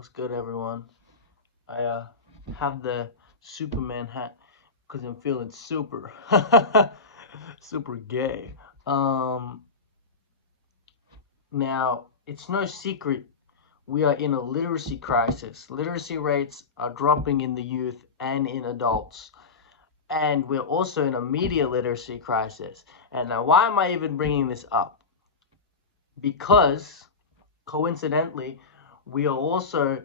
What's good, everyone? I have the Superman hat because I'm feeling super, super gay. Um, Now it's no secret we are in a literacy crisis. Literacy rates are dropping in the youth and in adults, and we're also in a media literacy crisis. And now, why am I even bringing this up? Because coincidentally, we are also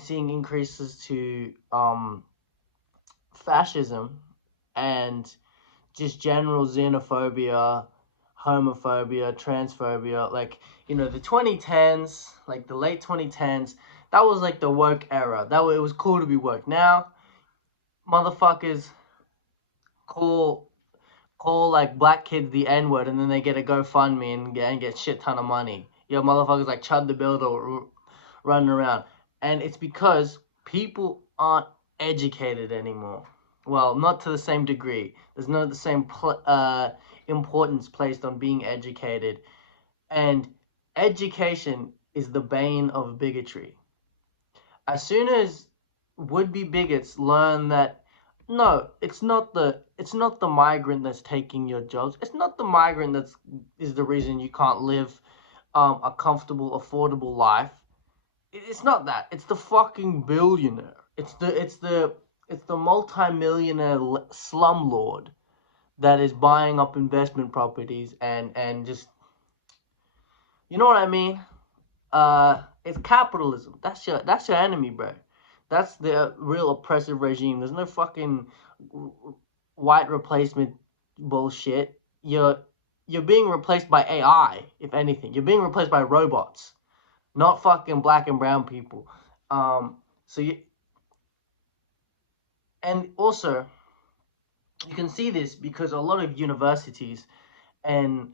seeing increases to fascism and just general xenophobia, homophobia, transphobia. Like, the 2010s, like the late 2010s, that was like the woke era. It was cool to be woke. Now, motherfuckers call like black kids the N word, and then they get a GoFundMe and get shit ton of money. Motherfuckers like Chud the Builder running around, and it's because people aren't educated anymore. Well, not to the same degree. There's not the same importance placed on being educated, and education is the bane of bigotry. As soon as would-be bigots learn that no, it's not the migrant that's taking your jobs. It's not the migrant is the reason you can't live a comfortable, affordable life. It's not that. It's the fucking billionaire. It's the multi-millionaire slumlord that is buying up investment properties and just, you know what I mean? It's capitalism. That's your enemy, bro. That's the real oppressive regime. There's no fucking white replacement bullshit. You're being replaced by AI, if anything. You're being replaced by robots, not fucking black and brown people. So you and also you can see this because a lot of universities and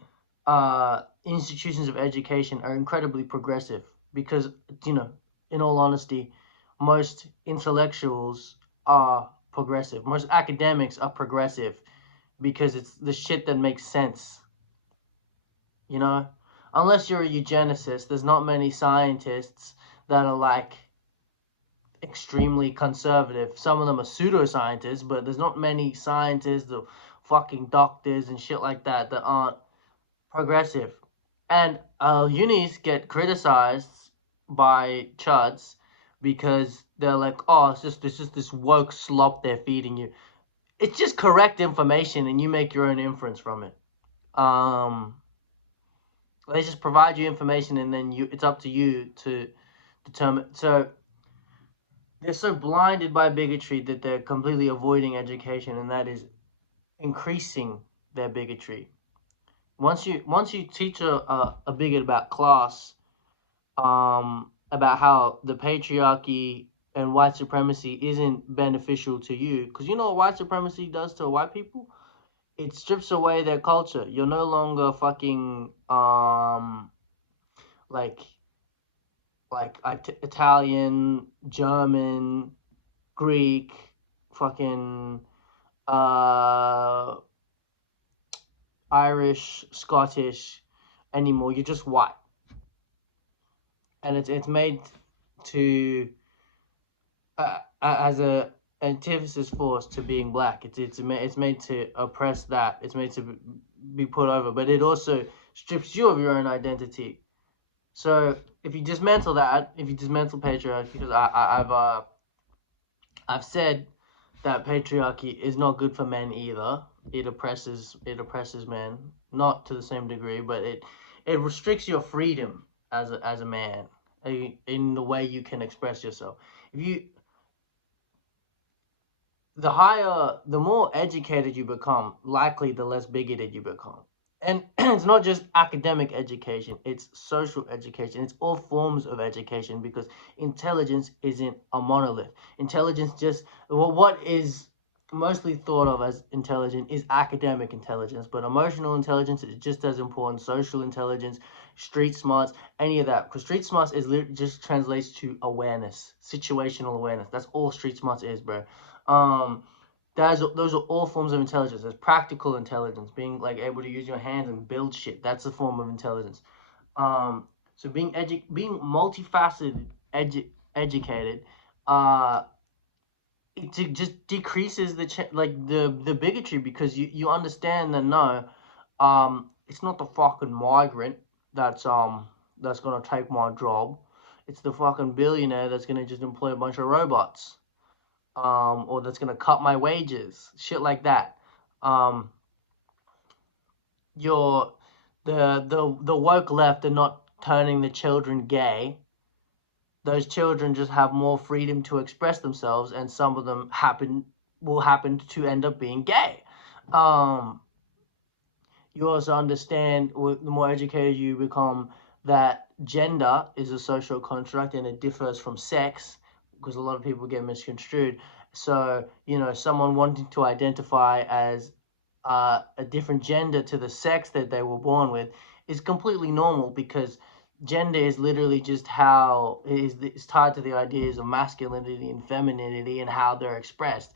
institutions of education are incredibly progressive because, in all honesty, most intellectuals are progressive. Most academics are progressive because it's the shit that makes sense. You know, unless you're a eugenicist, there's not many scientists that are like extremely conservative. Some of them are pseudoscientists, but there's not many scientists or fucking doctors and shit like that aren't progressive. And unis get criticized by chuds because they're like, oh, it's just this woke slop they're feeding you. It's just correct information, and you make your own inference from it. Um, they just provide you information, and then it's up to you to determine. So they're so blinded by bigotry that they're completely avoiding education, and that is increasing their bigotry. Once you teach a bigot about class, about how the patriarchy and white supremacy isn't beneficial to you, because you know what white supremacy does to white people? It strips away their culture. You're no longer fucking like Italian, German, Greek, fucking uh Irish, Scottish anymore. You're just white, and it's made to as a antithesis force to being black. It's made to oppress that. It's made to be put over, but it also strips you of your own identity. So if you dismantle that, if you dismantle patriarchy, because I've said that patriarchy is not good for men either. It oppresses men, not to the same degree, but it restricts your freedom as a man in the way you can express yourself. If you the more educated you become, likely the less bigoted you become. And it's not just academic education, it's social education. It's all forms of education because intelligence isn't a monolith. Intelligence just, well, what is mostly thought of as intelligent is academic intelligence, but emotional intelligence is just as important. Social intelligence, street smarts, any of that. Because street smarts just translates to awareness, situational awareness. That's all street smarts is, bro. Um, those are all forms of intelligence. There's practical intelligence, being like able to use your hands and build shit. That's a form of intelligence. So being multifaceted, educated, it just decreases the bigotry, because you understand that no, it's not the fucking migrant that's gonna take my job. It's the fucking billionaire that's gonna just employ a bunch of robots, or that's gonna cut my wages, shit like that. Um, you're the woke left are not turning the children gay. Those children just have more freedom to express themselves, and some of them will happen to end up being gay. Um, you also understand, the more educated you become, that gender is a social construct and it differs from sex, because a lot of people get misconstrued. So, someone wanting to identify as a different gender to the sex that they were born with is completely normal, because gender is literally just how is tied to the ideas of masculinity and femininity and how they're expressed,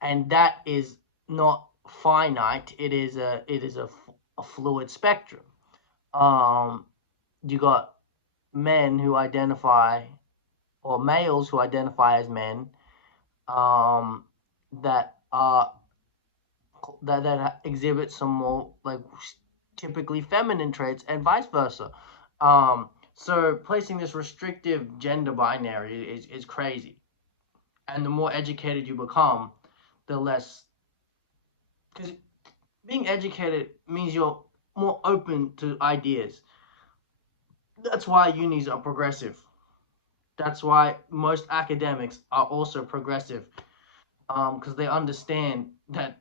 and that is not finite. It is a fluid spectrum. Um, you got men who identify, or males who identify as men, um, that are that exhibit some more like typically feminine traits, and vice versa. So placing this restrictive gender binary is crazy. And the more educated you become, the less, because being educated means you're more open to ideas. That's why unis are progressive. That's why most academics are also progressive, because they understand that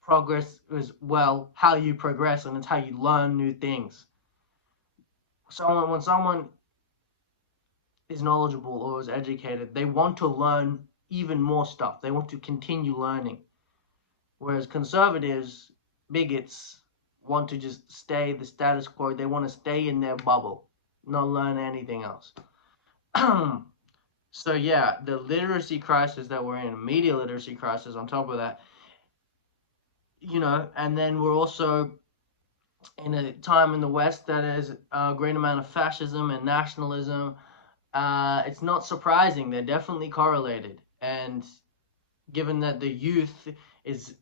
progress is, well, how you progress, and it's how you learn new things. When someone is knowledgeable or is educated, they want to learn even more stuff. They want to continue learning. Whereas conservatives, bigots, want to just stay the status quo. They want to stay in their bubble, not learn anything else. So yeah, the literacy crisis that we're in, media literacy crisis on top of that, and then we're also in a time in the West that is a great amount of fascism and nationalism. It's not surprising; they're definitely correlated. And given that the youth is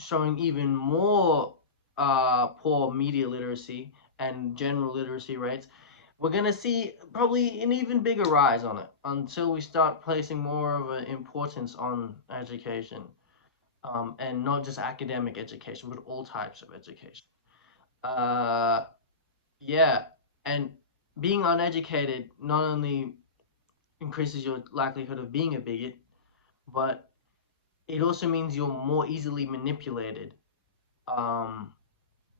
showing even more poor media literacy and general literacy rates, we're going to see probably an even bigger rise on it until we start placing more of an importance on education, and not just academic education, but all types of education. Uh, yeah, and being uneducated not only increases your likelihood of being a bigot, but it also means you're more easily manipulated, um,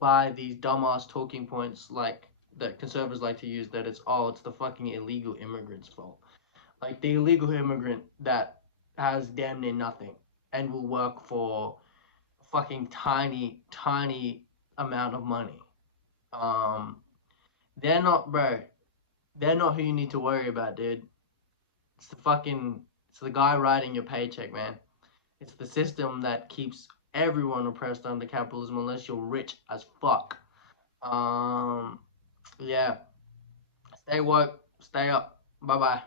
by these dumbass talking points like that conservatives like to use, that it's the fucking illegal immigrant's fault. Like the illegal immigrant that has damn near nothing and will work for a fucking tiny amount of money. Um, they're not, bro. They're not who you need to worry about, dude. It's the guy writing your paycheck, man. It's the system that keeps everyone oppressed under capitalism unless you're rich as fuck. Um, yeah. Stay woke. Stay up. Bye bye.